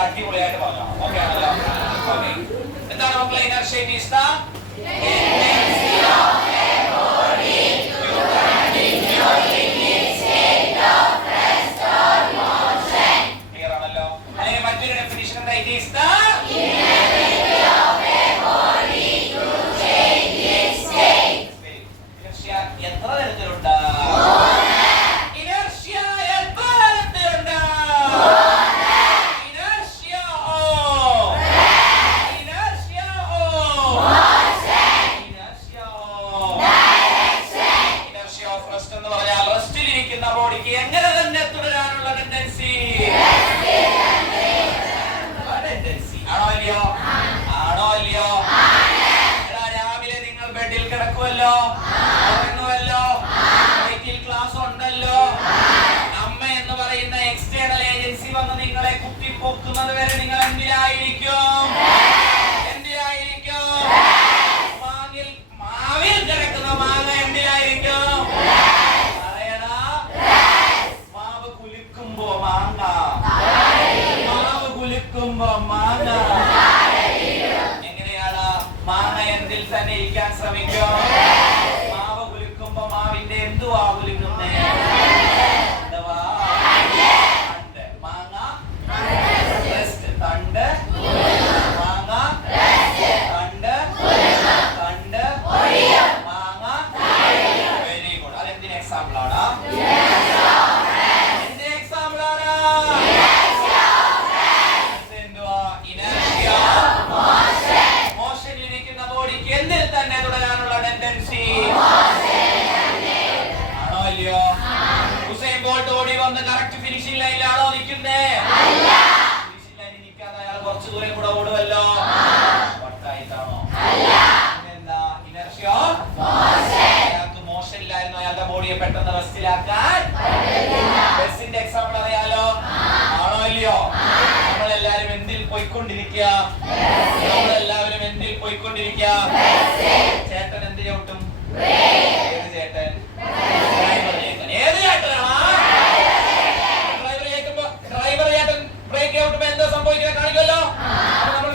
അടിപൊളിയായിട്ട് പറഞ്ഞോ. ഓക്കെ ആണല്ലോ. ഓക്കെ, എന്താണ് മക്കളെ inertia? It is the tendency of a body to continue in its state of rest or motion. Clear ആണല്ലോ. അല്ലെങ്കിൽ മറ്റൊരു ഡെഫിനിഷൻ എന്താ? It is the inability of a body to change its state. Inertia എത്ര തരത്തിലുണ്ട്? Inertia എത്ര തരത്തിലുണ്ട്? ബോഡിക്ക് എങ്ങനെ തന്നെ തുടരാനുള്ള ടെൻഡൻസി ആണോ അല്ലയോ? ആണോ അല്ലയോ? രാവിലെ നിങ്ങൾ ബെഡിൽ കിടക്കുമല്ലോ, ഉറങ്ങുമല്ലോ, വീട്ടിൽ ക്ലാസ് ഉണ്ടല്ലോ. അമ്മ എന്ന് പറയുന്ന എക്സ്റ്റേണൽ ഏജൻസി വന്ന് നിങ്ങളെ കുത്തിപ്പൊക്കുന്നത് വരെ നിങ്ങൾ എന്തിനായിരിക്കും? എന്തിനായിരിക്കും? മാവിൽ കിടക്കുന്ന മാങ്ങ എന്തിനായിരിക്കും? എങ്ങനെയാണ് മാങ്ങ എന്തിൽ തന്നെ ഇരിക്കാൻ ശ്രമിക്കും? മാവ് കുലുക്കുമ്പോ മാവിന്റെ എന്തുവാ കുലുക്കുന്നേ? മാങ്ങ തണ്ട്, മാങ്ങ തണ്ട്, തണ്ട് മാങ്ങ. Very good. അതെന്തിന് എക്സാമ്പിൾ ആണ്? ആണോ അല്ലയോ? ഹുസൈൻ ബോൾട്ട് ഓടി വന്ന് കറക്റ്റ് ഫിനിഷിംഗ് ലൈനിലാണോ നിൽക്കുന്നേ? ഫിനിഷിംഗ് ലൈനിൽ നിൽക്കാതെ അയാൾ കുറച്ചു ദൂരം കൂടെ ഓടുമല്ലോ. വട്ടായിട്ടാണോ? എന്താ ഇനർഷ്യ? അയാൾക്ക് മോഷനിലായിരുന്നു അയാളുടെ ബോഡിയെ പെട്ടെന്ന് റെസ്റ്റിലാക്കാൻ. ബസിന്റെ എക്സാമ്പിൾ അറിയാലോ. ആണോ അല്ലയോ? നമ്മളെല്ലാരും എന്തിൽ പോയിക്കൊണ്ടിരിക്കുക? നമ്മളെല്ലാവരും എന്തിൽ പോയിക്കൊണ്ടിരിക്കുക? ചേട്ടൻ എന്ത് ചവിട്ടും? ഏത് ചേട്ടൻ? ഏത് ചേട്ടനാണ്? ഡ്രൈവർ ചേട്ടൻ ബ്രേക്ക് ഔട്ടുമ്പോ എന്താ സംഭവിക്കുന്നത് കാണിക്കുമല്ലോ. നമ്മൾ